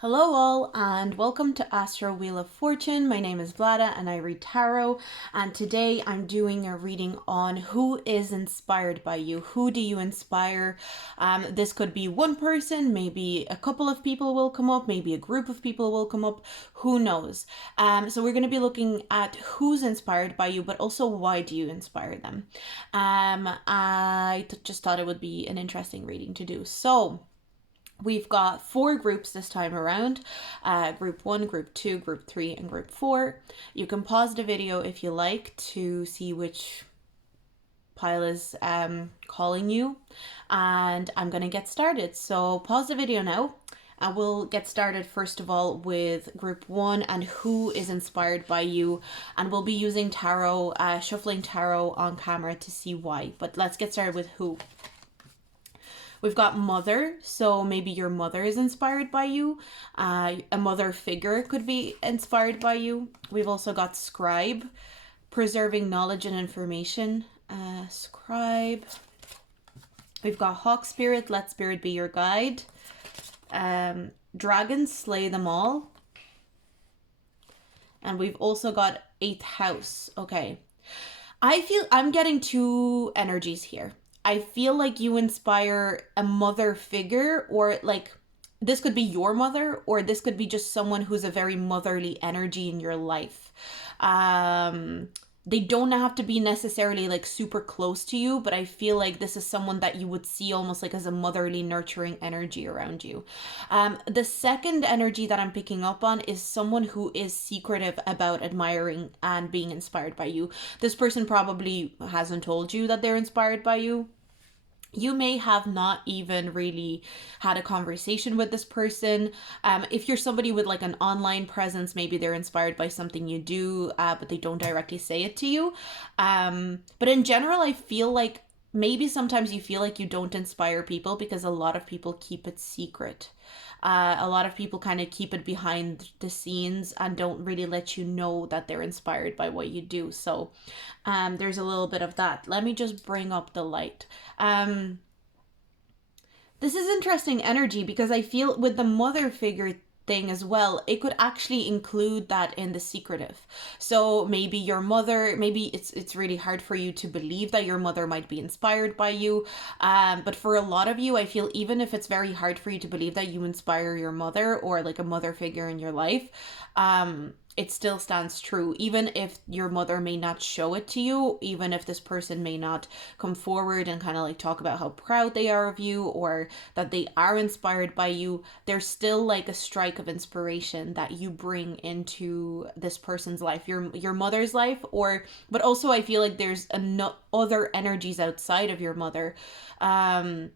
Hello all and welcome to Astro Wheel of Fortune. My name is Vlada and I read tarot, and today I'm doing a reading on who is inspired by you. Who do you inspire? This could be one person, maybe a couple of people will come up, maybe a group of people will come up, who knows. So we're going to be looking at who's inspired by you, but also why do you inspire them. I just thought it would be an interesting reading to do. So we've got four groups this time around, group 1, group 2, group 3, and group 4. You can pause the video if you like to see which pile is calling you, and I'm going to get started. So pause the video now, and we'll get started first of all with group 1 and who is inspired by you, and we'll be using tarot, shuffling tarot on camera to see why. But let's get started with who. We've got mother, so maybe your mother is inspired by you. A mother figure could be inspired by you. We've also got scribe, preserving knowledge and information. Scribe. We've got hawk spirit, let spirit be your guide. Dragons, slay them all. And we've also got 8th house. Okay. I feel I'm getting two energies here. I feel like you inspire a mother figure, or like this could be your mother, or this could be just someone who's a very motherly energy in your life. They don't have to be necessarily like super close to you, but I feel like this is someone that you would see almost like as a motherly, nurturing energy around you. The second energy that I'm picking up on is someone who is secretive about admiring and being inspired by you. This person probably hasn't told you that they're inspired by you. You may have not even really had a conversation with this person. If you're somebody with like an online presence, maybe they're inspired by something you do, but they don't directly say it to you. But in general, I feel like maybe sometimes you feel like you don't inspire people because a lot of people keep it secret. A lot of people kind of keep it behind the scenes and don't really let you know that they're inspired by what you do. So there's a little bit of that. Let me just bring up the light. This is interesting energy because I feel with the mother figure thing as well, it could actually include that in the secretive. So maybe your mother, maybe it's really hard for you to believe that your mother might be inspired by you, but for a lot of you, I feel even if it's very hard for you to believe that you inspire your mother or like a mother figure in your life, it still stands true, even if your mother may not show it to you, even if this person may not come forward and kind of like talk about how proud they are of you or that they are inspired by you. There's still like a strike of inspiration that you bring into this person's life, your mother's life, or but also I feel like there's other energies outside of your mother. I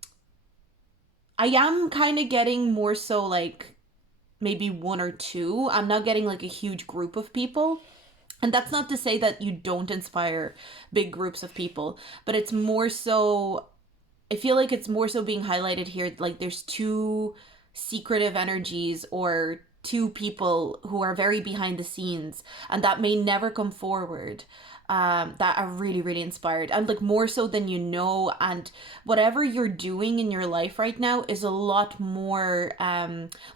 am kind of getting more so like maybe one or two. I'm not getting like a huge group of people. And that's not to say that you don't inspire big groups of people, but it's more so, I feel like it's more so being highlighted here. Like there's two secretive energies or two people who are very behind the scenes and that may never come forward, that are really, really inspired and like more so than you know. And whatever you're doing in your life right now is a lot more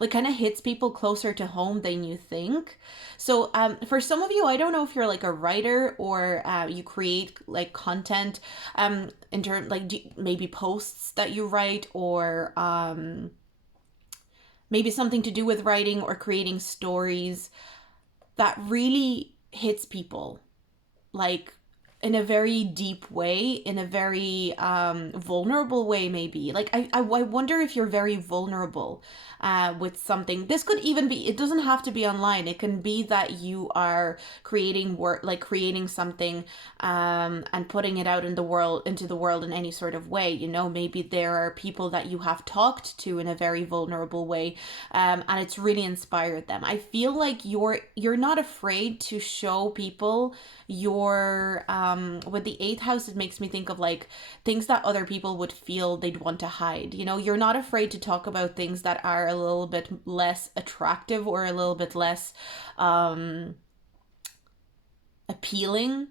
like kind of hits people closer to home than you think. So for some of you, I don't know if you're like a writer or you create like content, in terms like maybe posts that you write, or maybe something to do with writing or creating stories that really hits people like in a very deep way, in a very vulnerable way, maybe. Like I wonder if you're very vulnerable with something. This could even be, it doesn't have to be online. It can be that you are creating work, like creating something and putting it out in the world, into the world in any sort of way. You know, maybe there are people that you have talked to in a very vulnerable way, and it's really inspired them. I feel like you're not afraid to show people your with the 8th house. It makes me think of like things that other people would feel they'd want to hide. You know, you're not afraid to talk about things that are a little bit less attractive or a little bit less appealing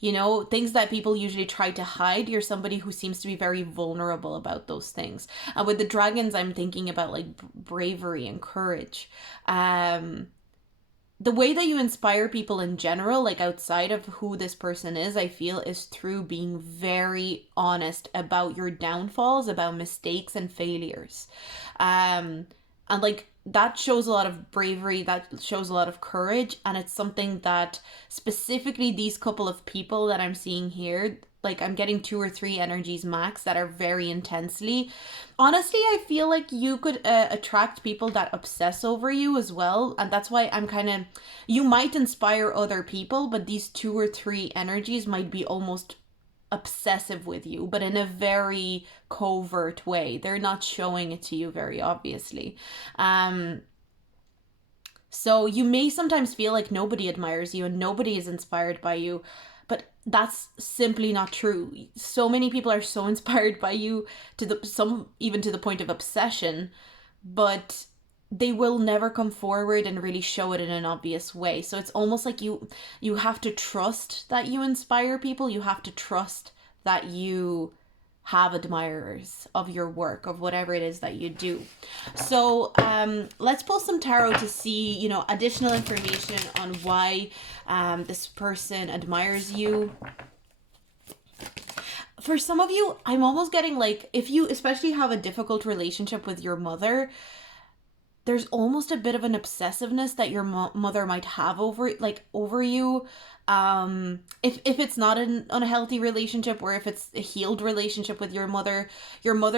You know, things that people usually try to hide. You're somebody who seems to be very vulnerable about those things. And with the dragons, I'm thinking about like bravery and courage. Um, the way that you inspire people in general, like outside of who this person is, I feel is through being very honest about your downfalls, about mistakes and failures. And like that shows a lot of bravery, that shows a lot of courage, and it's something that specifically these couple of people that I'm seeing here, like I'm getting two or three energies max that are very intensely. Honestly, I feel like you could attract people that obsess over you as well, and that's why I'm kind of, you might inspire other people, but these two or three energies might be almost obsessive with you, but in a very covert way. They're not showing it to you very obviously. Um, so you may sometimes feel like nobody admires you and nobody is inspired by you, but that's simply not true. So many people are so inspired by you, to the some even to the point of obsession, but they will never come forward and really show it in an obvious way. So it's almost like you have to trust that you inspire people. You have to trust that you have admirers of your work, of whatever it is that you do. So let's pull some tarot to see, you know, additional information on why this person admires you. For some of you, I'm almost getting like, if you especially have a difficult relationship with your mother, there's almost a bit of an obsessiveness that your mother might have over you. If it's not an unhealthy relationship, or if it's a healed relationship with your mother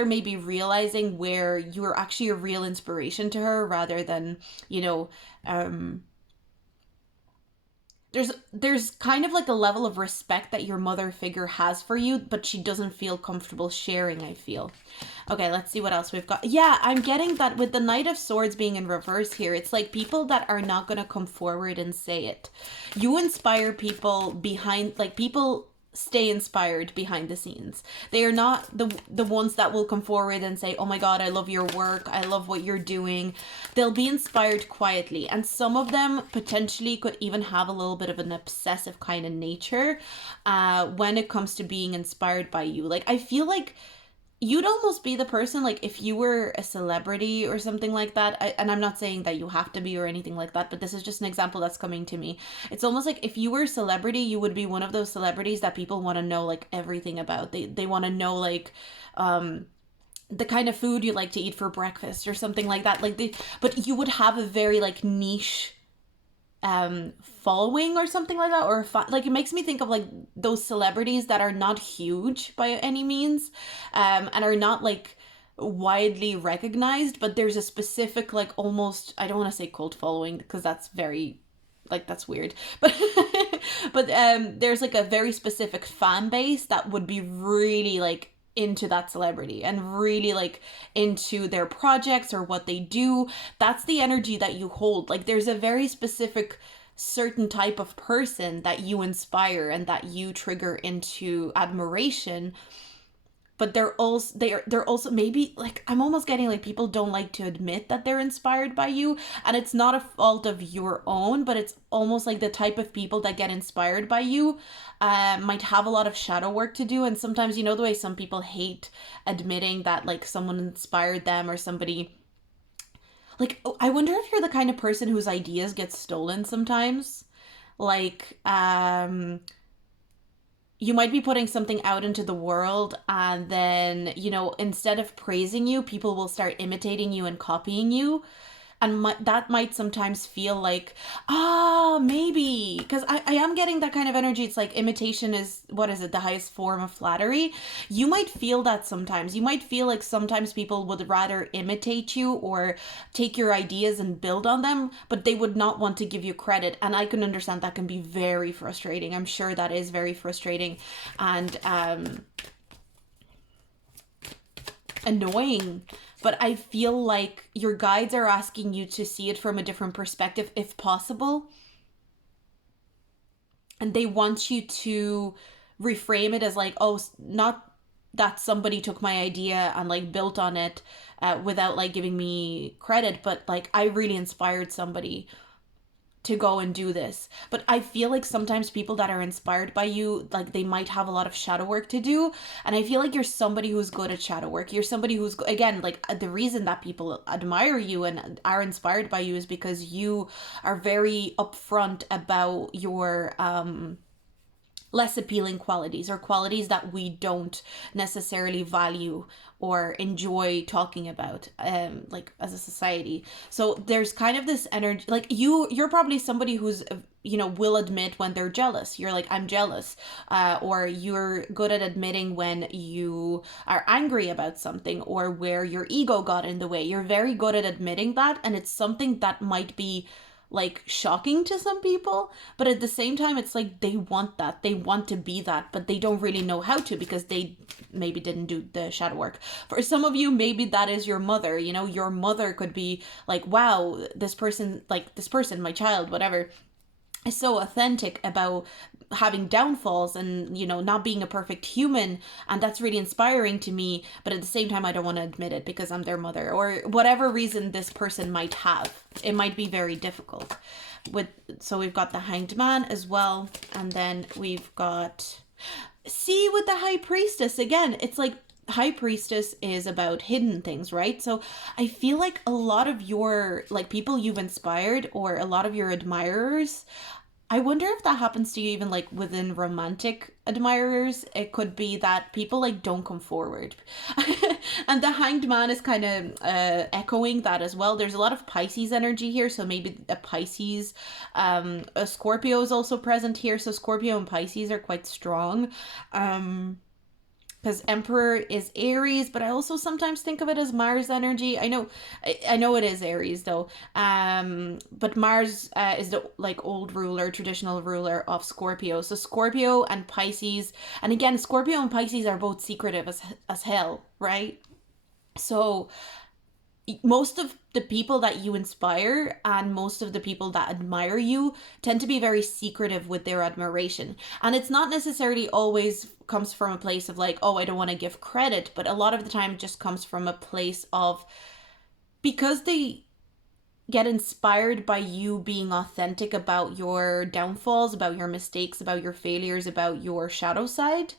may be realizing where you're actually a real inspiration to her, rather than, you know, um there's kind of like a level of respect that your mother figure has for you, but she doesn't feel comfortable sharing, I feel. Okay, let's see what else we've got. Yeah, I'm getting that with the Knight of Swords being in reverse here. It's like people that are not going to come forward and say it. You inspire people behind, like people stay inspired behind the scenes. They are not the ones that will come forward and say, "Oh my god, I love your work. I love what you're doing." They'll be inspired quietly, and some of them potentially could even have a little bit of an obsessive kind of nature when it comes to being inspired by you. Like I feel like you'd almost be the person, like if you were a celebrity or something like that. And I'm not saying that you have to be or anything like that, but this is just an example that's coming to me. It's almost like if you were a celebrity, you would be one of those celebrities that people want to know like everything about. They want to know like the kind of food you like to eat for breakfast or something like that. But you would have a very like niche following or something like that, or like it makes me think of like those celebrities that are not huge by any means, and are not like widely recognized, but there's a specific like almost, I don't want to say cult following because that's very, like that's weird, but but there's like a very specific fan base that would be really like into that celebrity and really like into their projects or what they do. That's the energy that you hold. Like there's a very specific certain type of person that you inspire and that you trigger into admiration, but they're also maybe like, I'm almost getting like people don't like to admit that they're inspired by you, and it's not a fault of your own, but it's almost like the type of people that get inspired by you might have a lot of shadow work to do. And sometimes, you know, the way some people hate admitting that like someone inspired them, or somebody, like, I wonder if you're the kind of person whose ideas get stolen sometimes. Like you might be putting something out into the world, and then, you know, instead of praising you, people will start imitating you and copying you. And that might sometimes feel like, maybe, because I am getting that kind of energy. It's like imitation is, what is it, the highest form of flattery. You might feel that sometimes. You might feel like sometimes people would rather imitate you or take your ideas and build on them, but they would not want to give you credit. And I can understand that can be very frustrating. I'm sure that is very frustrating and annoying. But I feel like your guides are asking you to see it from a different perspective if possible. And they want you to reframe it as like, oh, not that somebody took my idea and like built on it without like giving me credit, but like I really inspired somebody. to go and do this. But I feel like sometimes people that are inspired by you, like they might have a lot of shadow work to do. And I feel like you're somebody who's good at shadow work. You're somebody who's, again, like the reason that people admire you and are inspired by you is because you are very upfront about your less appealing qualities, or qualities that we don't necessarily value or enjoy talking about, like as a society. So there's kind of this energy, like you're probably somebody who's, will admit when they're jealous. You're like, I'm jealous. Or you're good at admitting when you are angry about something, or where your ego got in the way. You're very good at admitting that, and it's something that might be like shocking to some people, but at the same time it's like they want that, they want to be that, but they don't really know how to, because they maybe didn't do the shadow work. For some of you, maybe that is your mother. Your mother could be like, wow, this person, my child, whatever, is so authentic about having downfalls and not being a perfect human, and that's really inspiring to me, but at the same time I don't want to admit it because I'm their mother, or whatever reason this person might have. It might be very difficult. So we've got the Hanged Man as well, and then we've got, see, with the High Priestess again, it's like High Priestess is about hidden things, right? So I feel like a lot of your, like, people you've inspired, or a lot of your admirers, I wonder if that happens to you even like within romantic admirers. It could be that people like don't come forward. And the Hanged Man is kind of echoing that as well. There's a lot of Pisces energy here, so maybe a Pisces, a Scorpio is also present here, so Scorpio and Pisces are quite strong. Because Emperor is Aries, but I also sometimes think of it as Mars energy. I know it is Aries though. But Mars is the like old ruler, traditional ruler of Scorpio. So Scorpio and Pisces, and again, Scorpio and Pisces are both secretive as hell, right? So most of the people that you inspire and most of the people that admire you tend to be very secretive with their admiration. And it's not necessarily always comes from a place of like, oh, I don't want to give credit, but a lot of the time it just comes from a place of, because they get inspired by you being authentic about your downfalls, about your mistakes, about your failures, about your shadow side,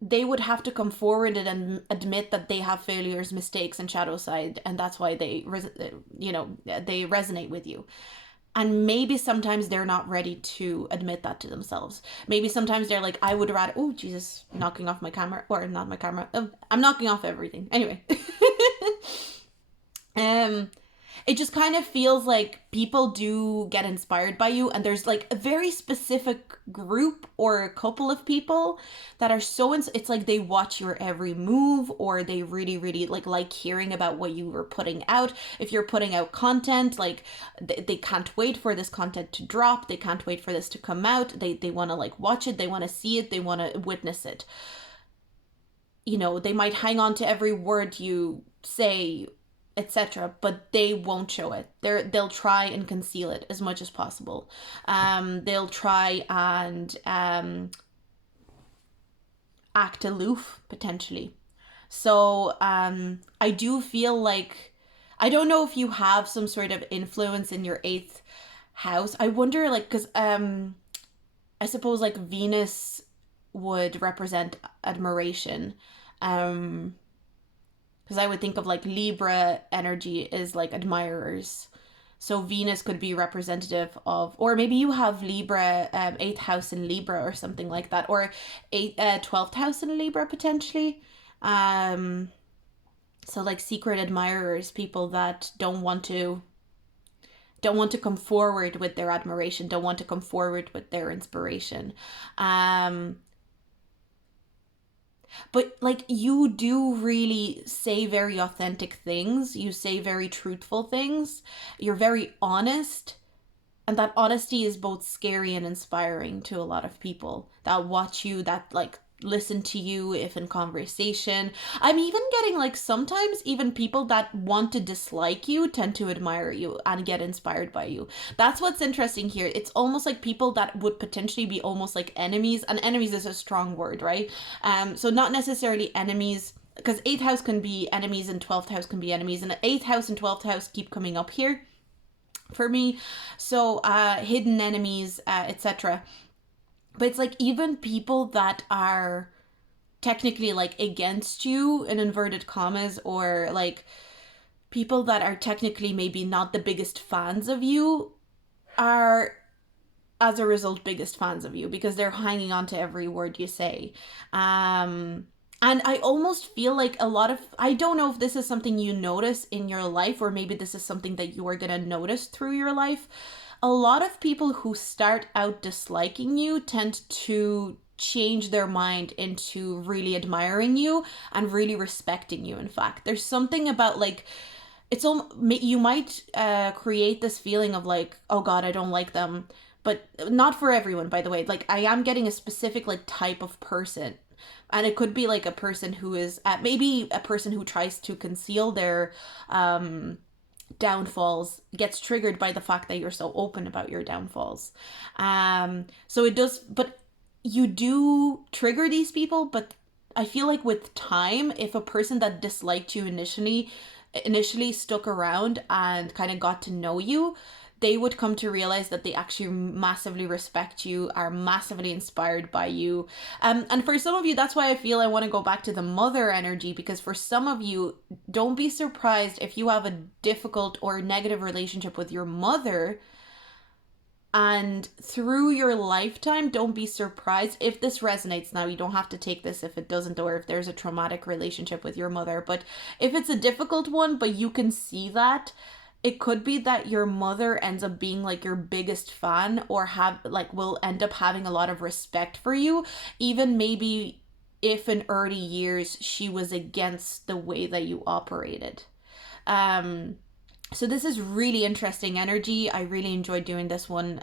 they would have to come forward and admit that they have failures, mistakes, and shadow side, and that's why they resonate with you. And maybe sometimes they're not ready to admit that to themselves. Maybe sometimes they're like, I would rather, oh Jesus, knocking off my camera, or not my camera, I'm knocking off everything anyway. It just kind of feels like people do get inspired by you, and there's like a very specific group or a couple of people that are so it's like they watch your every move, or they really really like hearing about what you were putting out. If you're putting out content, like they can't wait for this content to drop, they can't wait for this to come out, they want to like watch it, they want to see it, they want to witness it. They might hang on to every word you say, etc., but they won't show it. They'll try and conceal it as much as possible. They'll try and act aloof potentially. So I do feel like, I don't know if you have some sort of influence in your 8th house. I wonder, like, because I suppose like Venus would represent admiration. Because I would think of like Libra energy is like admirers. So Venus could be representative of, or maybe you have Libra, 8th house in Libra or something like that, or 12th house in Libra potentially. So like secret admirers, people that don't want to come forward with their admiration, don't want to come forward with their inspiration. But like, you do really say very authentic things, you say very truthful things, you're very honest, and that honesty is both scary and inspiring to a lot of people that watch you, that like listen to you if in conversation. I'm even getting like, sometimes even people that want to dislike you tend to admire you and get inspired by you. That's what's interesting here. It's almost like people that would potentially be almost like enemies, and enemies is a strong word, right? So not necessarily enemies, because 8th house can be enemies and 12th house can be enemies, and 8th house and 12th house keep coming up here. for me. So hidden enemies, etc. But it's like even people that are technically like against you in inverted commas, or like people that are technically maybe not the biggest fans of you, are as a result biggest fans of you because they're hanging on to every word you say. And I almost feel like a lot of, I don't know if this is something you notice in your life, or maybe this is something that you are going to notice through your life. A lot of people who start out disliking you tend to change their mind into really admiring you and really respecting you. In fact, there's something about like, it's all, you might create this feeling of like, oh god, I don't like them, but not for everyone, by the way. Like, I am getting a specific like type of person, and it could be like a person who is maybe a person who tries to conceal their downfalls, gets triggered by the fact that you're so open about your downfalls. So it does, but you do trigger these people. But I feel like with time, if a person that disliked you initially stuck around and kind of got to know you, they would come to realize that they actually massively respect you, are massively inspired by you. And for some of you, that's why I feel I want to go back to the mother energy, because for some of you, don't be surprised if you have a difficult or negative relationship with your mother. And through your lifetime, don't be surprised if this resonates now. You don't have to take this if it doesn't, or if there's a traumatic relationship with your mother. But if it's a difficult one, but you can see that, it could be that your mother ends up being like your biggest fan, or have like will end up having a lot of respect for you, even maybe if in early years she was against the way that you operated. Um so this is really interesting energy. I really enjoyed doing this one.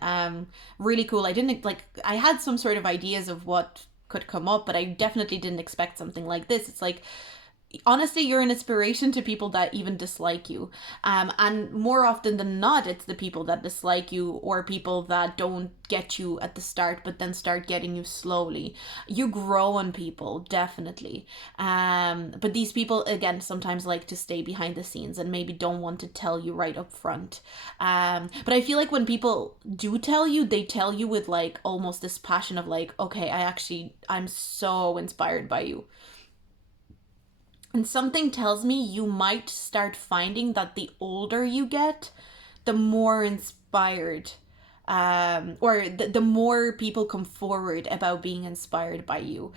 Really cool. I didn't like, I had some sort of ideas of what could come up, but I definitely didn't expect something like this. It's like, honestly, you're an inspiration to people that even dislike you. And more often than not, it's the people that dislike you, or people that don't get you at the start but then start getting you slowly. You grow on people, definitely. But these people, again, sometimes like to stay behind the scenes and maybe don't want to tell you right up front. But I feel like when people do tell you, they tell you with like almost this passion of like, okay, I'm so inspired by you. And something tells me you might start finding that the older you get, the more inspired, or the more people come forward about being inspired by you.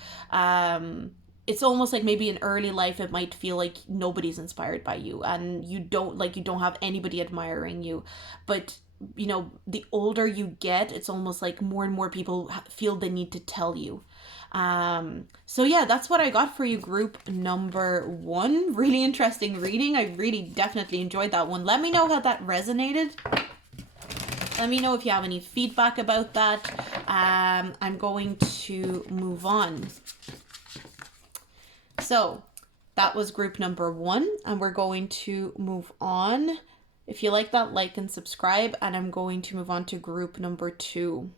It's almost like maybe in early life it might feel like nobody's inspired by you, and you don't have anybody admiring you. But the older you get, it's almost like more and more people feel the need to tell you. So yeah, that's what I got for you, group number 1. Really interesting reading. I really definitely enjoyed that one. Let me know how that resonated. Let me know if you have any feedback about that. I'm going to move on. So that was group number 1, and we're going to move on. If you like that, like and subscribe, and I'm going to move on to group number 2.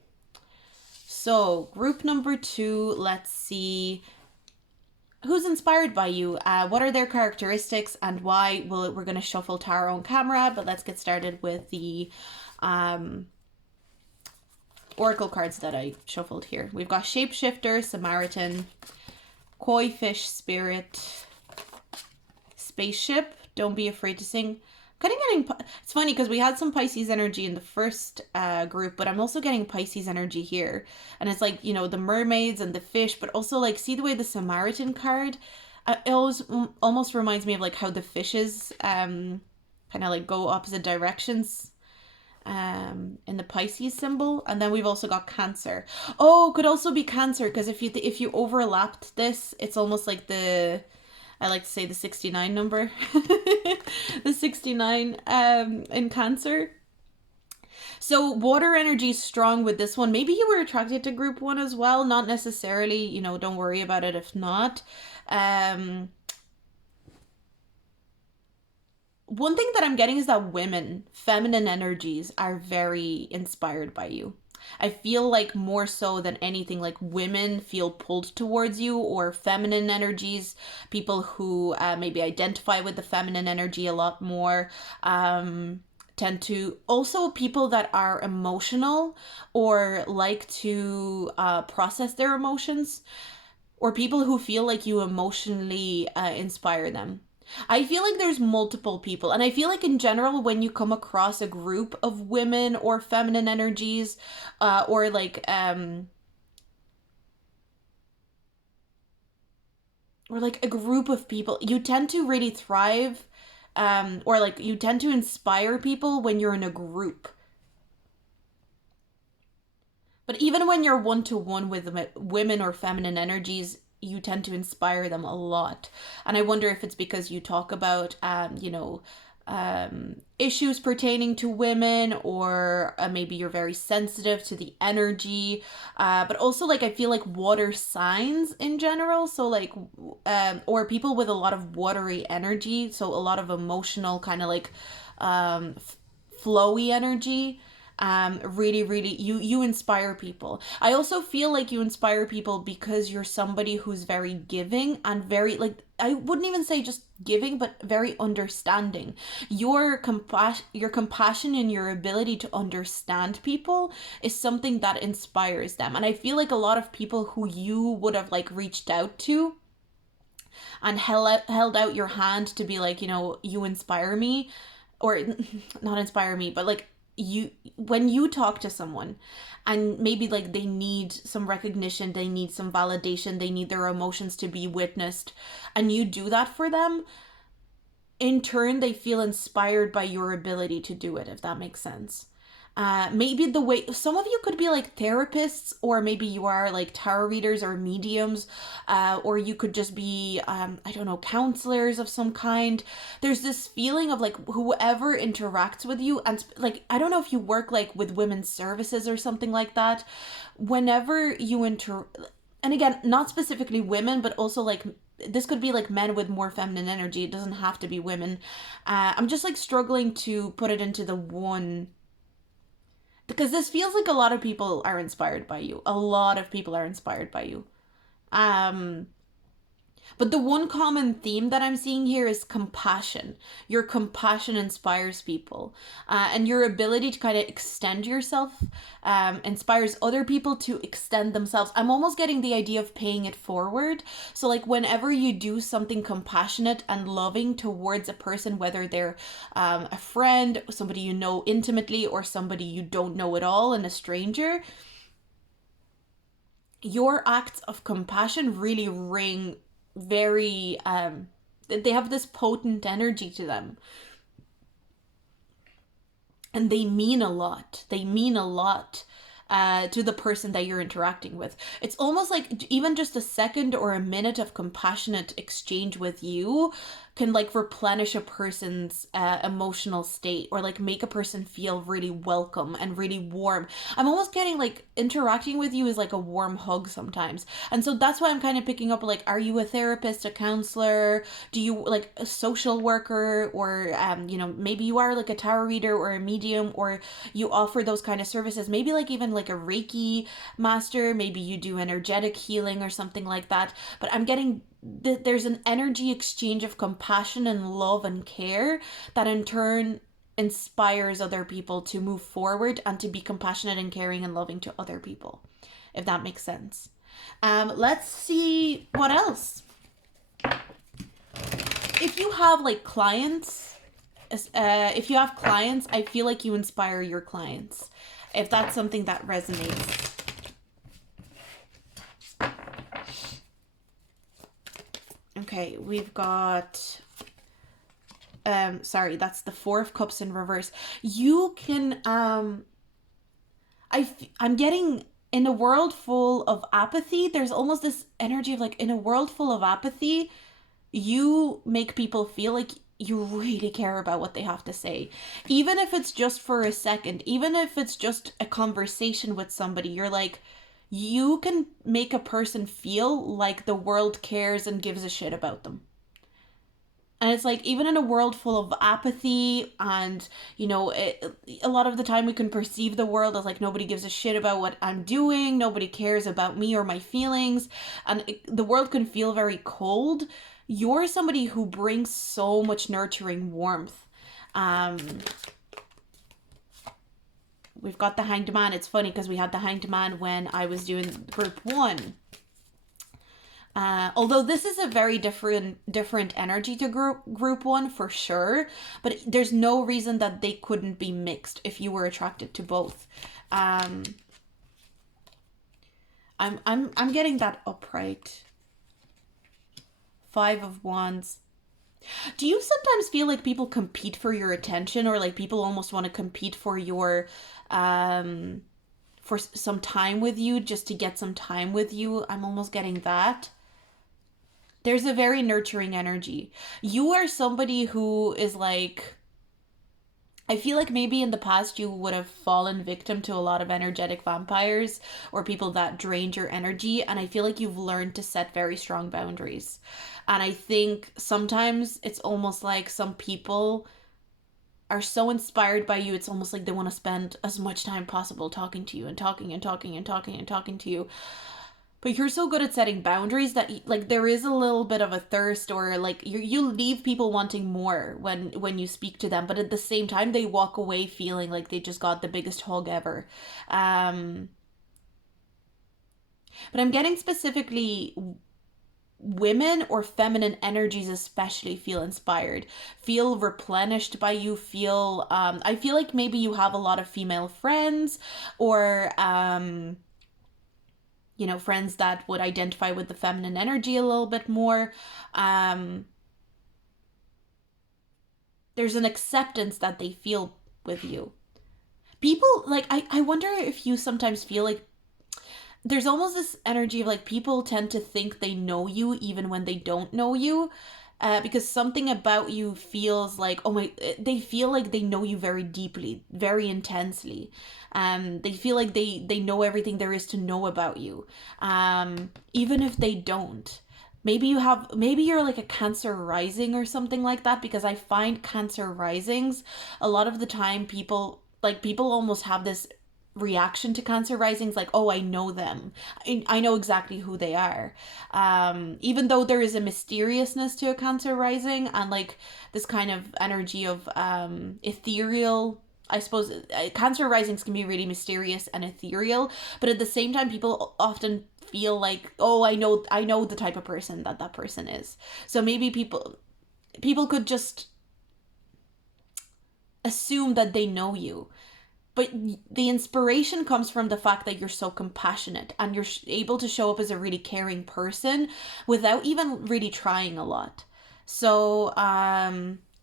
So group number 2, let's see who's inspired by you. What are their characteristics and why? Well, we're going to shuffle tarot on camera, but let's get started with the oracle cards that I shuffled here. We've got Shapeshifter, Samaritan, Koi Fish Spirit, Spaceship, Don't Be Afraid to Sing. It's funny because we had some Pisces energy in the first group, but I'm also getting Pisces energy here. And it's like, the mermaids and the fish, but also like, see the way the Samaritan card, it almost reminds me of like how the fishes kind of like go opposite directions in the Pisces symbol. And then we've also got Cancer. Oh, could also be Cancer, because if you overlapped this, it's almost like I like to say the 69 number. The 69 in Cancer. So water energy is strong with this one. Maybe you were attracted to group 1 as well. Not necessarily, don't worry about it if not. One thing that I'm getting is that women, feminine energies, are very inspired by you. I feel like more so than anything, like women feel pulled towards you, or feminine energies, people who maybe identify with the feminine energy a lot more, tend to, also people that are emotional or like to process their emotions, or people who feel like you emotionally inspire them. I feel like there's multiple people, and I feel like in general, when you come across a group of women or feminine energies, or like a group of people, you tend to really thrive, or like you tend to inspire people when you're in a group. But even when you're one to one with women or feminine energies, you tend to inspire them a lot. And I wonder if it's because you talk about, issues pertaining to women, or maybe you're very sensitive to the energy. But also, like, I feel like water signs in general. So, like, or people with a lot of watery energy. So, a lot of emotional, kind of like flowy energy, really you inspire people. I also feel like you inspire people because you're somebody who's very giving and very, like, I wouldn't even say just giving, but very understanding. Your compassion and your ability to understand people is something that inspires them. And I feel like a lot of people who you would have like reached out to and held out your hand to be like, you inspire me, or not inspire me, but like, you, when you talk to someone and maybe like they need some recognition, they need some validation, they need their emotions to be witnessed, and you do that for them, in turn they feel inspired by your ability to do it, if that makes sense. Maybe the way some of you could be like therapists, or maybe you are like tarot readers or mediums, or you could just be, I don't know, counselors of some kind. There's this feeling of like whoever interacts with you, and like, I don't know if you work like with women's services or something like that. Whenever you and again, not specifically women, but also like, this could be like men with more feminine energy. It doesn't have to be women. I'm just like struggling to put it into the one, because this feels like a lot of people are inspired by you. A lot of people are inspired by you. Um, but the one common theme that I'm seeing here is compassion. Your compassion inspires people. And your ability to kind of extend yourself inspires other people to extend themselves. I'm almost getting the idea of paying it forward. So, like, whenever you do something compassionate and loving towards a person, whether they're a friend, somebody you know intimately, or somebody you don't know at all, and a stranger, your acts of compassion really ring very, they have this potent energy to them, and they mean a lot. They mean a lot to the person that you're interacting with. It's almost like even just a second or a minute of compassionate exchange with you can like replenish a person's emotional state, or like make a person feel really welcome and really warm. I'm almost getting like interacting with you is like a warm hug sometimes. And so that's why I'm kind of picking up, like, are you a therapist, a counselor? Do you like a social worker, or maybe you are like a tarot reader or a medium, or you offer those kind of services, maybe like even like a Reiki master, maybe you do energetic healing or something like that. But I'm getting there's an energy exchange of compassion and love and care that in turn inspires other people to move forward and to be compassionate and caring and loving to other people, if that makes sense. Let's see what else. If you have like clients, if you have clients, I feel like you inspire your clients, if that's something that resonates. Okay, we've got, sorry, that's the Four of Cups in reverse. You can, I'm getting, in a world full of apathy, there's almost this energy of like, in a world full of apathy, you make people feel like you really care about what they have to say. Even if it's just for a second, even if it's just a conversation with somebody, you're like, you can make a person feel like the world cares and gives a shit about them. And it's like, even in a world full of apathy, and, a lot of the time we can perceive the world as like, nobody gives a shit about what I'm doing, nobody cares about me or my feelings, and the world can feel very cold. You're somebody who brings so much nurturing warmth. we've got the Hanged Man. It's funny because we had the Hanged Man when I was doing group one. Although this is a very different energy to group one for sure, but there's no reason that they couldn't be mixed if you were attracted to both. Um, I'm getting that upright. Five of Wands. Do you sometimes feel like people compete for your attention, or like people almost want to compete for your um for some time with you, just to get some time with you? I'm almost getting that. There's a very nurturing energy. You are somebody who is like, I feel like maybe in the past you would have fallen victim to a lot of energetic vampires or people that drained your energy. And I feel like you've learned to set very strong boundaries. And I think sometimes it's almost like some people are so inspired by you, it's almost like they want to spend as much time possible talking to you and talking and talking and talking and talking to you. But you're so good at setting boundaries that like there is a little bit of a thirst, or like you leave people wanting more when you speak to them, but at the same time they walk away feeling like they just got the biggest hug ever. Um but I'm getting specifically women or feminine energies especially feel inspired, feel replenished by you, feel I feel like maybe you have a lot of female friends, or friends that would identify with the feminine energy a little bit more. Um, there's an acceptance that they feel with you. People, like, I wonder if you sometimes feel like there's almost this energy of like people tend to think they know you even when they don't know you. Because something about you feels like, oh my, they feel like they know you very deeply, very intensely. They feel like they know everything there is to know about you, even if they don't. Maybe you're like a Cancer rising or something like that, because I find Cancer risings a lot of the time people almost have this reaction to Cancer risings, like, oh, I know them. I know exactly who they are. Even though there is a mysteriousness to a Cancer rising, and like this kind of energy of ethereal, I suppose. Cancer risings can be really mysterious and ethereal, but at the same time people often feel like, oh, I know the type of person that person is. So maybe people could just assume that they know you, but the inspiration comes from the fact that you're so compassionate and you're able to show up as a really caring person without even really trying a lot. So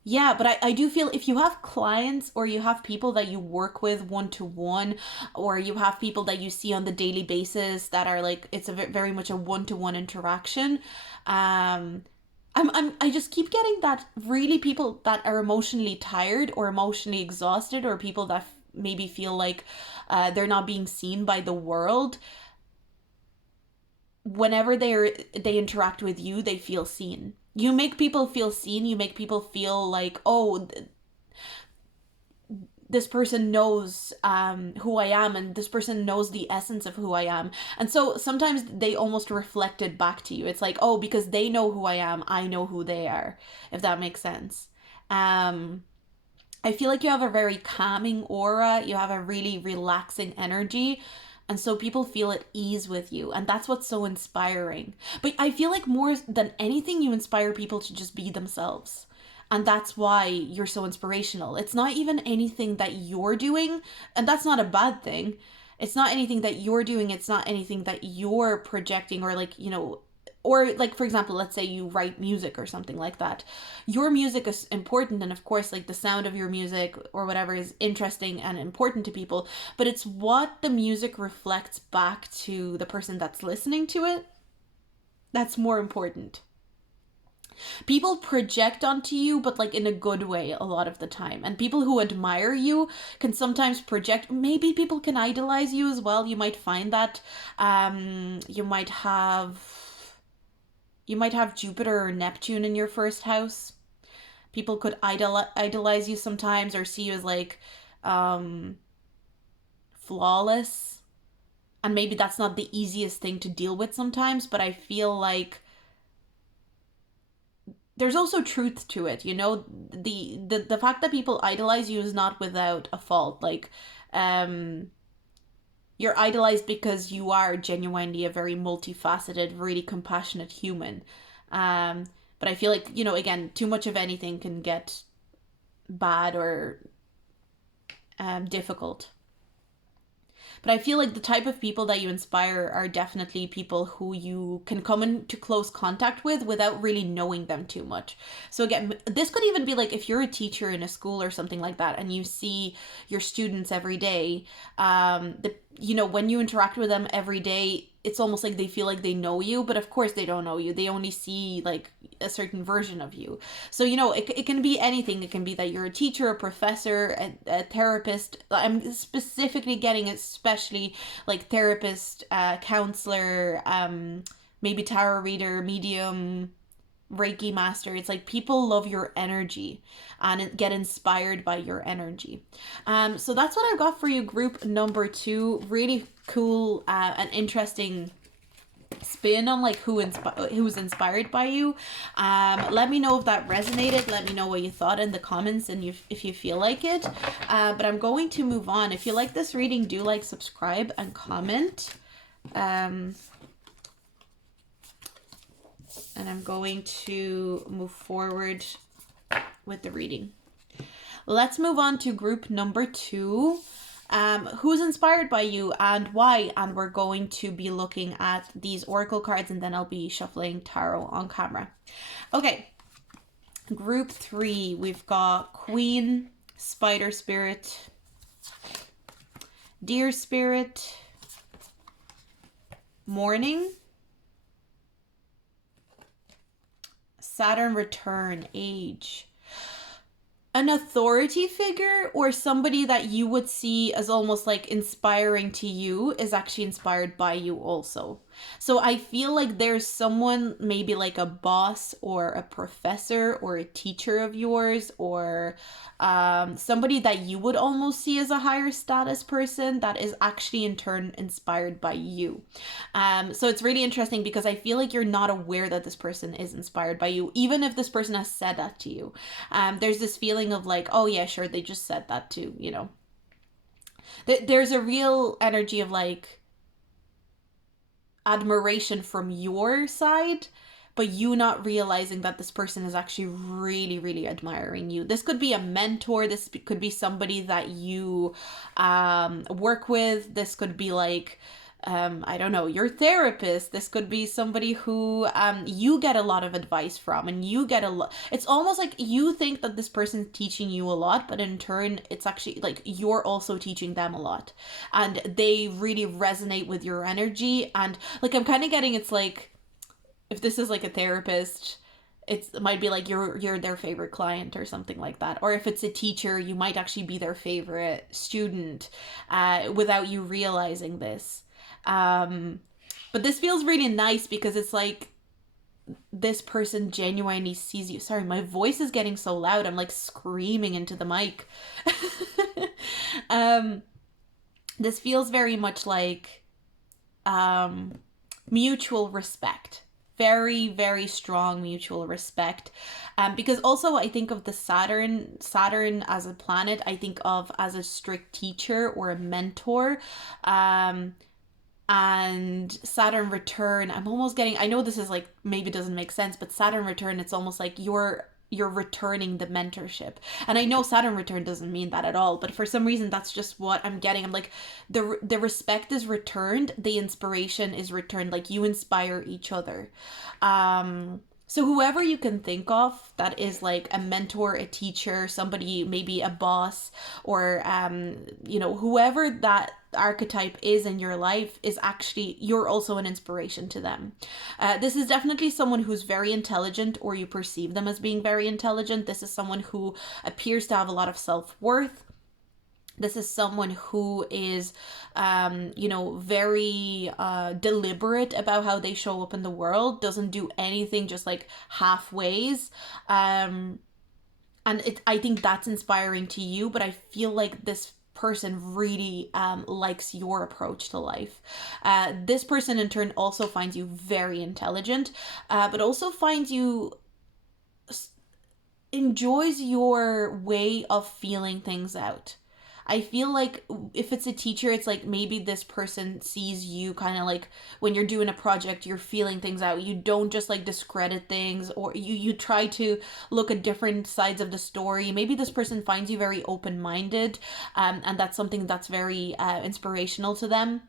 yeah, but I do feel if you have clients, or you have people that you work with one to one, or you have people that you see on the daily basis that are like, it's a very much a one to one interaction. um I just keep getting that really people that are emotionally tired or emotionally exhausted, or people that maybe feel like they're not being seen by the world. Whenever they interact with you, they feel seen. You make people feel seen. You make people feel like, oh, this person knows who I am, and this person knows the essence of who I am. And so sometimes they almost reflect it back to you. It's like, oh, because they know who I am, I know who they are, if that makes sense. Um, I feel like you have a very calming aura, you have a really relaxing energy. And so people feel at ease with you. And that's what's so inspiring. But I feel like more than anything, you inspire people to just be themselves. And that's why you're so inspirational. It's not even anything that you're doing, and that's not a bad thing. It's not anything that you're doing, it's not anything that you're projecting, or like, or like, for example, let's say you write music or something like that. Your music is important, and of course, like the sound of your music or whatever is interesting and important to people, but it's what the music reflects back to the person that's listening to it that's more important. People project onto you, but like in a good way a lot of the time. And people who admire you can sometimes project. Maybe people can idolize you as well. You might find that you might have Jupiter or Neptune in your first house. People could idolize you sometimes, or see you as like um flawless. And maybe that's not the easiest thing to deal with sometimes, but I feel like there's also truth to it, you know. The fact that people idolize you is not without a fault. Like, um you're idolized because you are genuinely a very multifaceted, really compassionate human. um but I feel like, you know, again, too much of anything can get bad or difficult. But I feel like the type of people that you inspire are definitely people who you can come into close contact with without really knowing them too much. So again, this could even be like if you're a teacher in a school or something like that, and you see your students every day. You know, when you interact with them every day, it's almost like they feel like they know you, but of course they don't know you. They only see like a certain version of you. So, you know, it can be anything. It can be that you're a teacher, a professor, a therapist. I'm specifically getting especially like therapist, counselor, maybe tarot reader, medium, Reiki master. It's like people love your energy and get inspired by your energy. So that's what I've got for you, group number 2. Really cool and interesting spin on like who's inspired by you. Let me know if that resonated. Let me know what you thought in the comments, and if you feel like it. But I'm going to move on. If you like this reading, do like, subscribe, and comment. And I'm going to move forward with the reading. Let's move on to group number 2. Who's inspired by you and why? And we're going to be looking at these oracle cards, and then I'll be shuffling tarot on camera. Okay, group 3, we've got Queen, Spider Spirit, Deer Spirit, Morning, Saturn return, age. An authority figure or somebody that you would see as almost like inspiring to you is actually inspired by you also. So I feel like there's someone, maybe like a boss or a professor or a teacher of yours, or somebody that you would almost see as a higher status person that is actually in turn inspired by you. So it's really interesting because I feel like you're not aware that this person is inspired by you, even if this person has said that to you. There's this feeling of like, oh yeah, sure, they just said that too, you know. There's a real energy of like admiration from your side, but you not realizing that this person is actually really, really admiring you. This could be a mentor. This could be somebody that you work with. This could be like, I don't know, your therapist. This could be somebody who you get a lot of advice from, and you get a lot. It's almost like you think that this person's teaching you a lot, but in turn, it's actually like you're also teaching them a lot, and they really resonate with your energy. And like I'm kind of getting, it's like, if this is like a therapist, it might be like you're their favorite client or something like that. Or if it's a teacher, you might actually be their favorite student without you realizing this. But this feels really nice because it's like this person genuinely sees you. Sorry, my voice is getting so loud. I'm like screaming into the mic. This feels very much like mutual respect. Very, very strong mutual respect. Because also I think of the Saturn as a planet, I think of as a strict teacher or a mentor. And Saturn return, I'm almost getting, I know this is like, maybe doesn't make sense, but Saturn return, it's almost like you're returning the mentorship. And I know Saturn return doesn't mean that at all, but for some reason that's just what I'm getting. I'm like, the respect is returned, the inspiration is returned, like you inspire each other. So whoever you can think of that is like a mentor, a teacher, somebody, maybe a boss, or you know, whoever that archetype is in your life, is actually, you're also an inspiration to them. This is definitely someone who's very intelligent, or you perceive them as being very intelligent. This is someone who appears to have a lot of self-worth. This is someone who is, you know, very deliberate about how they show up in the world, doesn't do anything just like halfways. And I think that's inspiring to you, but I feel like this person really likes your approach to life. This person in turn also finds you very intelligent, but also finds you enjoys your way of feeling things out. I feel like if it's a teacher, it's like maybe this person sees you kind of like when you're doing a project, you're feeling things out. You don't just like discredit things, or you try to look at different sides of the story. Maybe this person finds you very open-minded, and that's something that's very inspirational to them.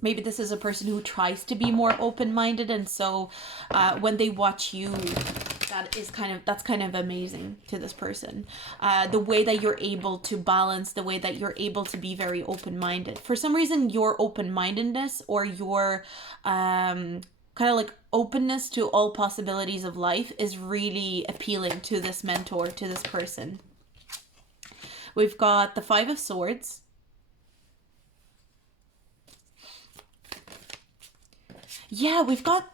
Maybe this is a person who tries to be more open-minded, and so when they watch you, that's kind of amazing to this person. The way that you're able to balance, the way that you're able to be very open-minded. For some reason, your open-mindedness or your kind of like openness to all possibilities of life is really appealing to this mentor, to this person. We've got the Five of Swords. Yeah, we've got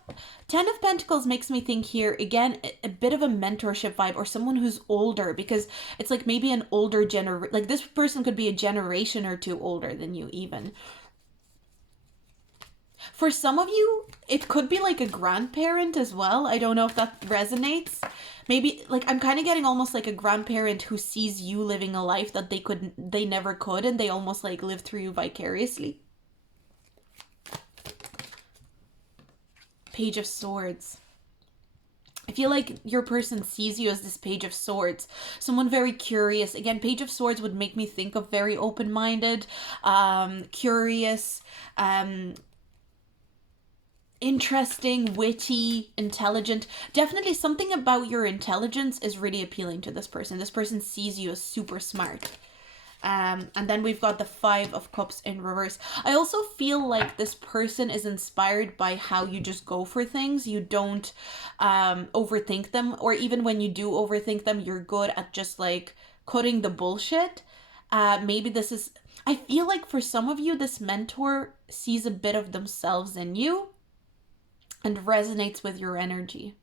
Ten of Pentacles makes me think here again a bit of a mentorship vibe, or someone who's older, because it's like maybe an older like this person could be a generation or two older than you even. For some of you, it could be like a grandparent as well. I don't know if that resonates. Maybe like I'm kind of getting almost like a grandparent who sees you living a life that they never could, and they almost like live through you vicariously. Page of Swords. I feel like your person sees you as this Page of Swords, someone very curious. Again, Page of Swords would make me think of very open-minded, curious, interesting, witty, intelligent. Definitely something about your intelligence is really appealing to this person. This person sees you as super smart. And then we've got the Five of Cups in reverse. I also feel like this person is inspired by how you just go for things. You don't overthink them, or even when you do overthink them, you're good at just like cutting the bullshit. Maybe this is, I feel like for some of you, this mentor sees a bit of themselves in you and resonates with your energy.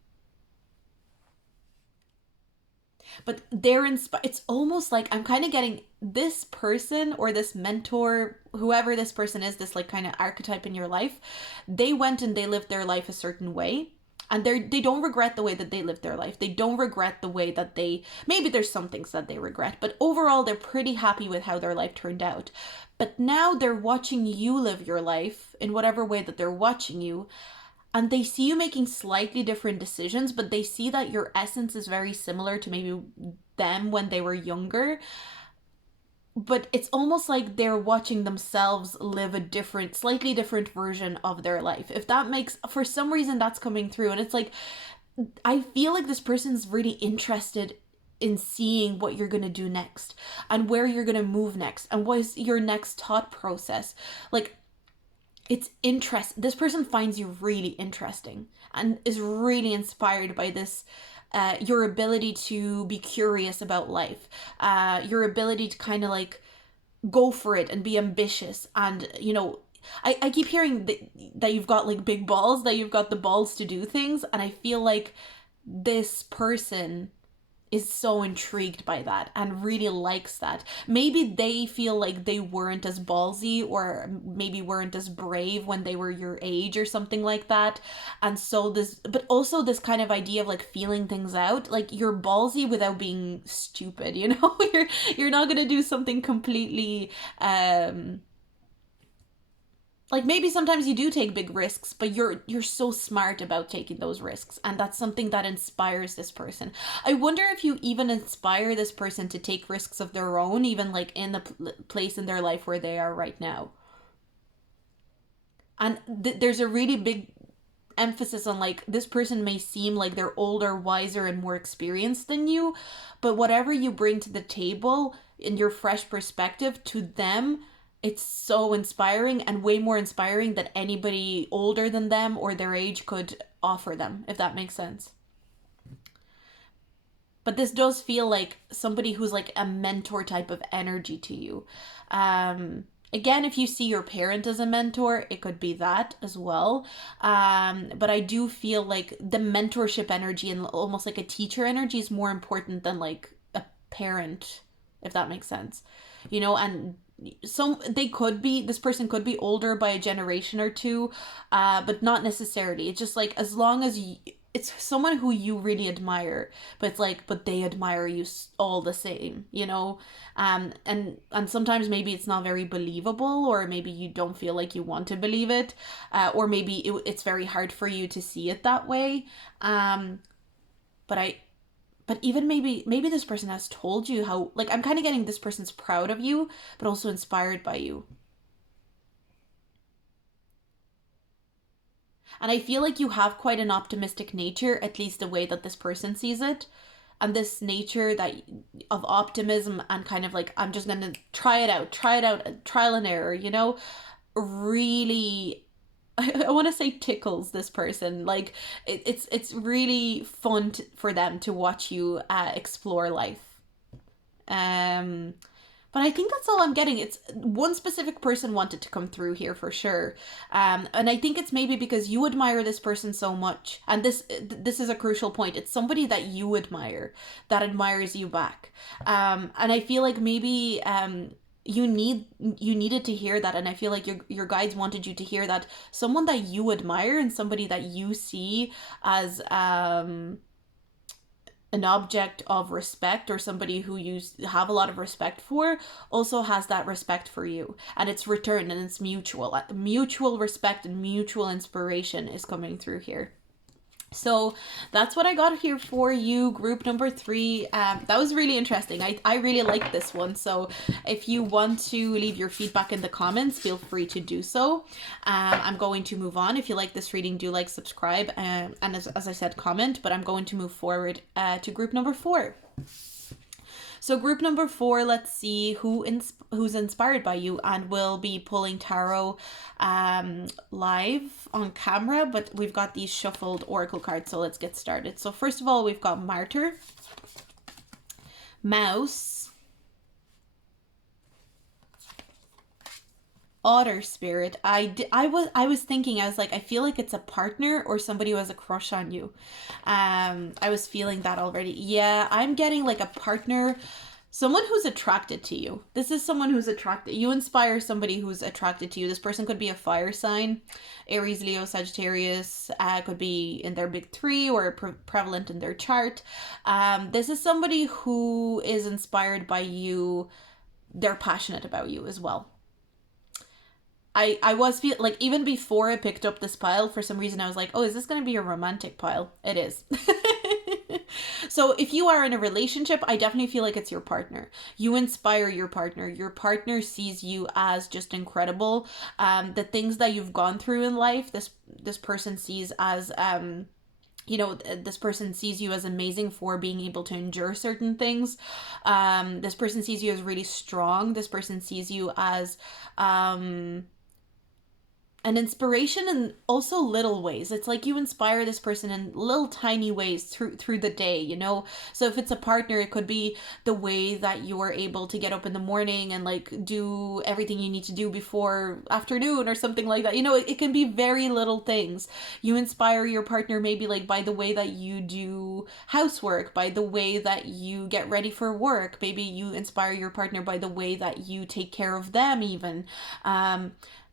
But they're inspired. It's almost like I'm kind of getting this person or this mentor, whoever this person is, this like kind of archetype in your life. They went and they lived their life a certain way, and they don't regret the way that they lived their life. They don't regret the way that they, maybe there's some things that they regret, but overall they're pretty happy with how their life turned out. But now they're watching you live your life in whatever way that they're watching you, and they see you making slightly different decisions, but they see that your essence is very similar to maybe them when they were younger. But it's almost like they're watching themselves live a different, slightly different version of their life. If that makes, for some reason, that's coming through. And it's like, I feel like this person's really interested in seeing what you're going to do next and where you're going to move next and what is your next thought process. Like, it's this person finds you really interesting and is really inspired by this, your ability to be curious about life, your ability to kind of like go for it and be ambitious. And I keep hearing that you've got like big balls, that you've got the balls to do things, and I feel like this person is so intrigued by that and really likes that. Maybe they feel like they weren't as ballsy, or maybe weren't as brave when they were your age or something like that. And so but also this kind of idea of like feeling things out, like you're ballsy without being stupid, you're not gonna do something completely like maybe sometimes you do take big risks, but you're so smart about taking those risks, and that's something that inspires this person. I wonder if you even inspire this person to take risks of their own, even like in the place in their life where they are right now. And there's a really big emphasis on like this person may seem like they're older, wiser, and more experienced than you, but whatever you bring to the table in your fresh perspective, to them it's so inspiring, and way more inspiring than anybody older than them or their age could offer them, if that makes sense. But this does feel like somebody who's like a mentor type of energy to you. Again, if you see your parent as a mentor, it could be that as well. But I do feel like the mentorship energy and almost like a teacher energy is more important than like a parent, if that makes sense. And this person could be older by a generation or two, but not necessarily. It's just like as long as it's someone who you really admire, but it's like, but they admire you all the same, you know. And sometimes maybe it's not very believable, or maybe you don't feel like you want to believe it, or maybe it's very hard for you to see it that way. um but I but even maybe this person has told you how, like, I'm kind of getting this person's proud of you but also inspired by you. And I feel like you have quite an optimistic nature, at least the way that this person sees it. And this nature that of optimism and kind of like, I'm just gonna try it out, trial and error, you know, really, I want to say tickles this person. Like it's really fun for them to watch you explore life. Um, but I think that's all I'm getting. It's one specific person wanted to come through here for sure. And I think it's maybe because you admire this person so much. And this is a crucial point. It's somebody that you admire that admires you back. And I feel like maybe you needed to hear that, and I feel like your guides wanted you to hear that someone that you admire and somebody that you see as an object of respect, or somebody who you have a lot of respect for, also has that respect for you, and it's returned, and it's mutual respect and mutual inspiration is coming through here. So that's what I got here for you, group number 3. That was really interesting. I really like this one. So if you want to leave your feedback in the comments, feel free to do so. I'm going to move on. If you like this reading, do like, subscribe, and as I said, comment. But I'm going to move forward to group number 4. So group number 4, let's see who's inspired by you, and we'll be pulling tarot live on camera, but we've got these shuffled oracle cards, so let's get started. So first of all, we've got Martyr, Mouse, Otter Spirit. I was thinking, I was like, I feel like it's a partner or somebody who has a crush on you. I was feeling that already. Yeah, I'm getting like a partner, someone who's attracted to you. This is someone who's attracted. You inspire somebody who's attracted to you. This person could be a fire sign, Aries, Leo, Sagittarius. Could be in their big 3 or prevalent in their chart. This is somebody who is inspired by you. They're passionate about you as well. I was feel like, even before I picked up this pile, for some reason I was like, oh, is this going to be a romantic pile? It is. So if you are in a relationship, I definitely feel like it's your partner. You inspire your partner. Your partner sees you as just incredible. The things that you've gone through in life, this person sees as this person sees you as amazing for being able to endure certain things. This person sees you as really strong. This person sees you as an inspiration in also little ways. It's like you inspire this person in little tiny ways through the day, you know. So if it's a partner, it could be the way that you're able to get up in the morning and like do everything you need to do before afternoon or something like that. You know, it can be very little things. You inspire your partner maybe like by the way that you do housework, by the way that you get ready for work. Maybe you inspire your partner by the way that you take care of them even.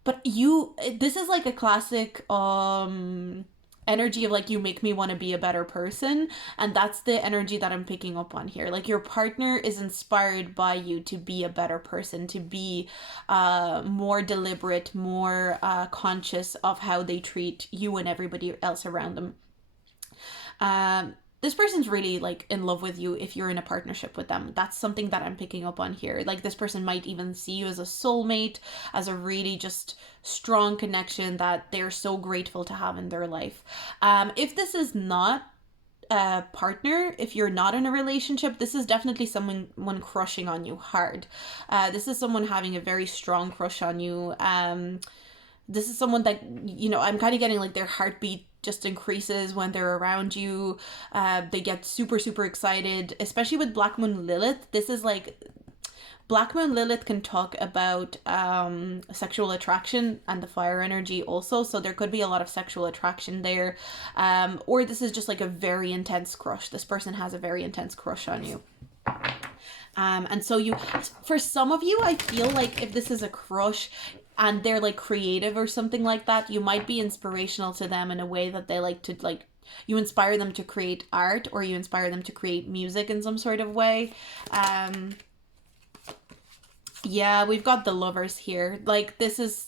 But this is like a classic energy of like, you make me want to be a better person. And that's the energy that I'm picking up on here. Like your partner is inspired by you to be a better person, to be more deliberate, more conscious of how they treat you and everybody else around them. This person's really like in love with you if you're in a partnership with them. That's something that I'm picking up on here. Like this person might even see you as a soulmate, as a really just strong connection that they're so grateful to have in their life. If this is not a partner, if you're not in a relationship, this is definitely someone crushing on you hard. This is someone having a very strong crush on you. This is someone that, you know, I'm kind of getting like their heartbeat just increases when they're around you. They get super, super excited, especially with Black Moon Lilith. This is like, Black Moon Lilith can talk about sexual attraction and the fire energy also. So there could be a lot of sexual attraction there. Or this is just like a very intense crush. This person has a very intense crush on you. And so for some of you, I feel like if this is a crush and they're like creative or something like that, you might be inspirational to them in a way that they like to like You inspire them to create art, or you inspire them to create music in some sort of way. Yeah, we've got the Lovers here. Like, this is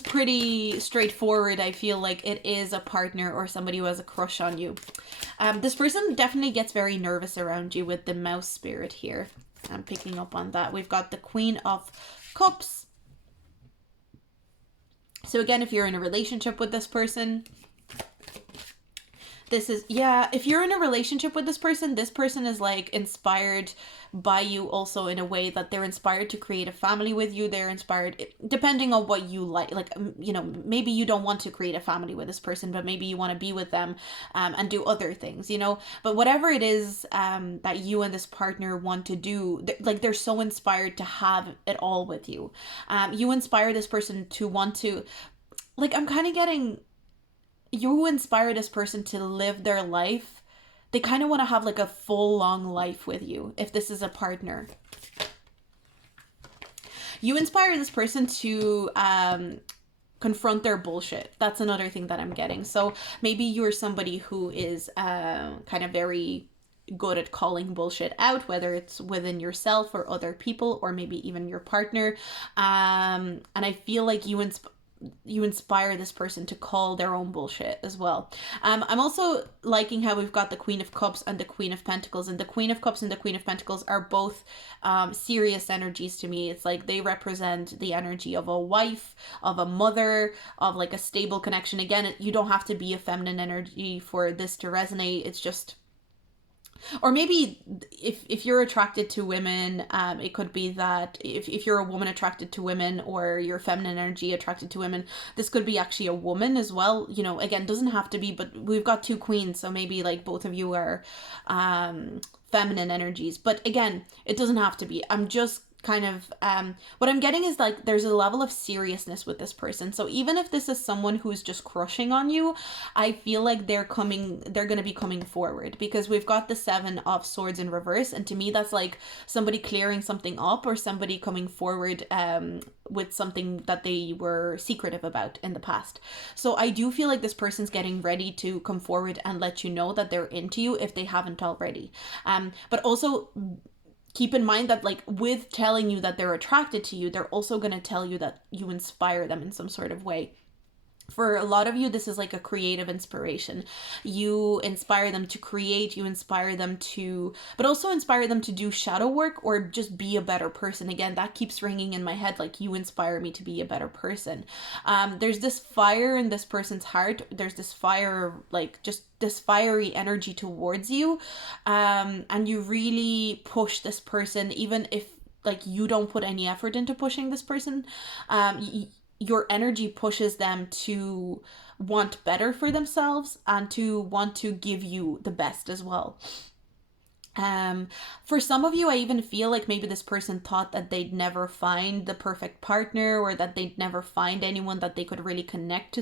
pretty straightforward. I feel like it is a partner or somebody who has a crush on you. This person definitely gets very nervous around you with the mouse spirit here. I'm picking up on that. We've got the Queen of Cups. So again, if you're in a relationship with this person, this is, yeah, if you're in a relationship with this person is like inspired by you also, in a way that they're inspired to create a family with you. They're inspired, depending on what you like, you know, maybe you don't want to create a family with this person, but maybe you want to be with them and do other things, you know. But whatever it is that you and this partner want to do, like, they're so inspired to have it all with you. You inspire this person to want to, like, I'm kind of getting, you inspire this person to live their life. They kind of want to have like a full long life with you if this is a partner. You inspire this person to confront their bullshit. That's another thing that I'm getting. So maybe you're somebody who is kind of very good at calling bullshit out, whether it's within yourself or other people, or maybe even your partner. And I feel like you inspire this person to call their own bullshit as well. I'm also liking how we've got the Queen of Cups and the Queen of Pentacles, and the Queen of Cups and the Queen of Pentacles are both serious energies to me. It's like they represent the energy of a wife, of a mother, of like a stable connection. Again, you don't have to be a feminine energy for this to resonate. It's just, or maybe if you're attracted to women, it could be that if you're a woman attracted to women, or your feminine energy attracted to women, this could be actually a woman as well. You know, again, doesn't have to be, but we've got two queens, so maybe like both of you are feminine energies. But again, it doesn't have to be. I'm just kind of what I'm getting is like there's a level of seriousness with this person. So even if this is someone who's just crushing on you, I feel like they're going to be coming forward, because we've got the Seven of Swords in reverse, and to me that's like somebody clearing something up, or somebody coming forward with something that they were secretive about in the past. So I do feel like this person's getting ready to come forward and let you know that they're into you if they haven't already. But also keep in mind that, like, with telling you that they're attracted to you, they're also going to tell you that you inspire them in some sort of way. For a lot of you, this is like a creative inspiration. You inspire them to create, you inspire them to, but also inspire them to do shadow work or just be a better person. Again, that keeps ringing in my head, like, you inspire me to be a better person. There's this fire in this person's heart. There's this fire, like, just this fiery energy towards you. And you really push this person, even if, like, you don't put any effort into pushing this person. Your energy pushes them to want better for themselves and to want to give you the best as well. For some of you, I even feel like maybe this person thought that they'd never find the perfect partner, or that they'd never find anyone that they could really connect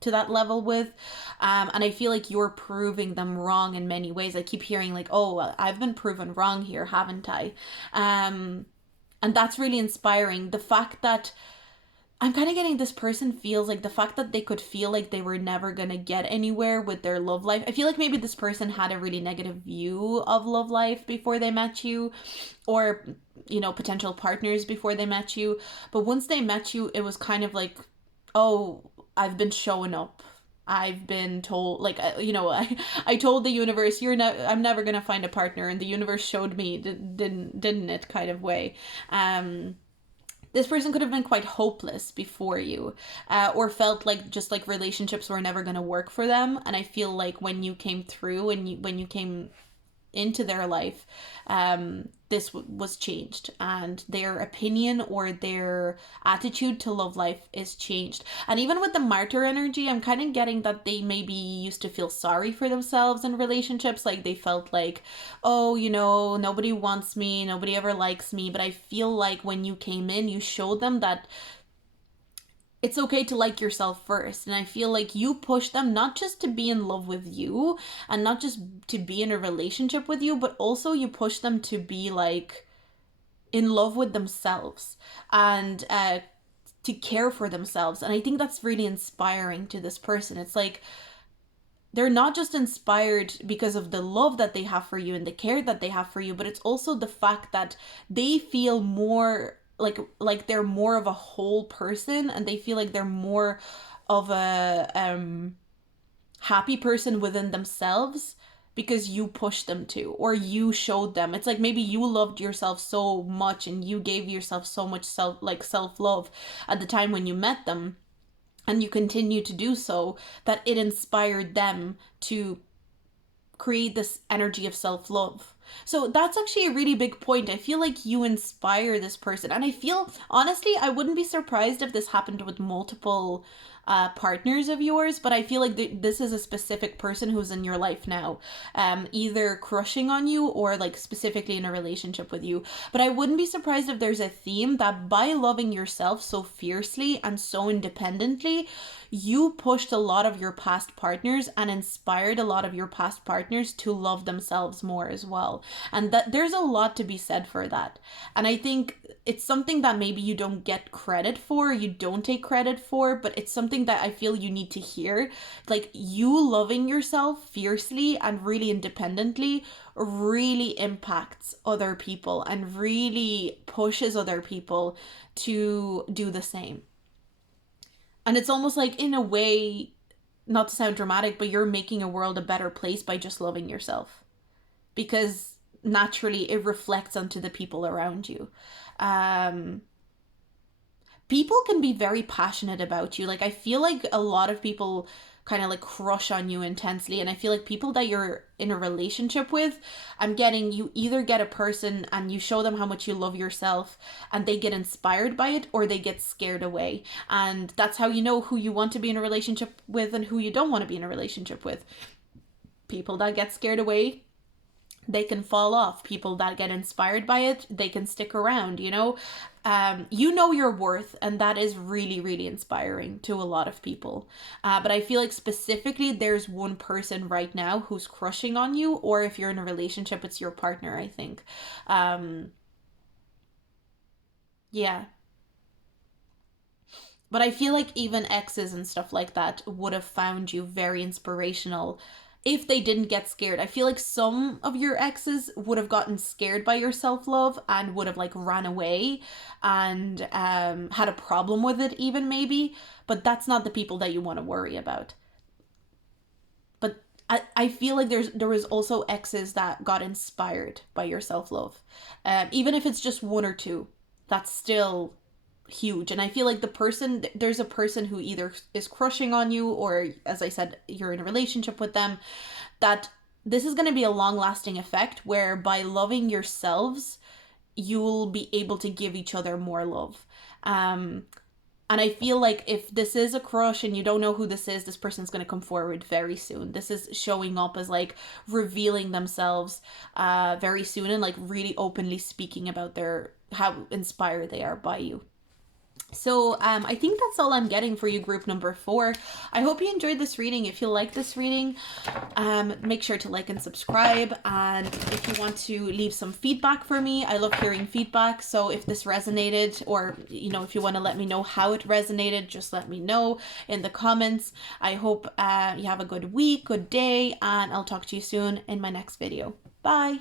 to that level with. And I feel like you're proving them wrong in many ways. I keep hearing like, oh, well, I've been proven wrong here, haven't I? And that's really inspiring. The fact that I'm kind of getting this person feels like the fact that they could feel like they were never going to get anywhere with their love life. I feel like maybe this person had a really negative view of love life before they met you, or, you know, potential partners before they met you. But once they met you, it was kind of like, oh, I've been showing up. I've been told, like, you know, I told the universe, I'm never going to find a partner. And the universe showed me, didn't it, kind of way. This person could have been quite hopeless before you, or felt like just like relationships were never going to work for them. And I feel like when you came through and when you came into their life, this was changed, and their opinion or their attitude to love life is changed. And even with the martyr energy, I'm kind of getting that they maybe used to feel sorry for themselves in relationships. Like they felt like, oh, you know, nobody wants me, nobody ever likes me. But I feel like when you came in, you showed them that it's okay to like yourself first. And I feel like you push them not just to be in love with you and not just to be in a relationship with you, but also you push them to be like in love with themselves and to care for themselves. And I think that's really inspiring to this person. It's like they're not just inspired because of the love that they have for you and the care that they have for you, but it's also the fact that they feel more like they're more of a whole person, and they feel like they're more of a happy person within themselves because you pushed them to, or you showed them. It's like maybe you loved yourself so much and you gave yourself so much self-love at the time when you met them, and you continue to do so, that it inspired them to create this energy of self-love. So that's actually a really big point. I feel like you inspire this person. And I feel, honestly, I wouldn't be surprised if this happened with multiple partners of yours, but I feel like this is a specific person who's in your life now, either crushing on you or like specifically in a relationship with you. But I wouldn't be surprised if there's a theme that by loving yourself so fiercely and so independently, you pushed a lot of your past partners and inspired a lot of your past partners to love themselves more as well. And that there's a lot to be said for that. And I think it's something that maybe you don't get credit for, you don't take credit for, but it's something that I feel you need to hear. Like, you loving yourself fiercely and really independently really impacts other people and really pushes other people to do the same. And it's almost like, in a way, not to sound dramatic, but you're making a world a better place by just loving yourself. Because naturally it reflects onto the people around you. Um, People can be very passionate about you. Like, I feel like a lot of people kind of like crush on you intensely, and I feel like people that you're in a relationship with, I'm getting, you either get a person and you show them how much you love yourself and they get inspired by it, or they get scared away. And that's how you know who you want to be in a relationship with and who you don't want to be in a relationship with. People that get scared away, they can fall off. People that get inspired by it, they can stick around, you know? You know your worth, and that is really, really inspiring to a lot of people. But I feel like specifically there's one person right now who's crushing on you, or if you're in a relationship, it's your partner, I think. Um, yeah. But I feel like even exes and stuff like that would have found you very inspirational if they didn't get scared. I feel like some of your exes would have gotten scared by your self love and would have like ran away and had a problem with it, even maybe. But that's not the people that you want to worry about. But I feel like there was also exes that got inspired by your self love, even if it's just one or two. That's still huge. And I feel like there's a person who either is crushing on you, or as I said, you're in a relationship with them, that this is going to be a long lasting effect where by loving yourselves you'll be able to give each other more love. um and I feel like if this is a crush and you don't know who this person's going to come forward very soon. This is showing up as like revealing themselves very soon, and like really openly speaking about their how inspired they are by you. So I think that's all I'm getting for you, group number 4. I hope you enjoyed this reading. If you like this reading, make sure to like and subscribe. And if you want to leave some feedback for me, I love hearing feedback. So if this resonated, or if you want to let me know how it resonated, just let me know in the comments. I hope you have a good week, good day, and I'll talk to you soon in my next video. Bye.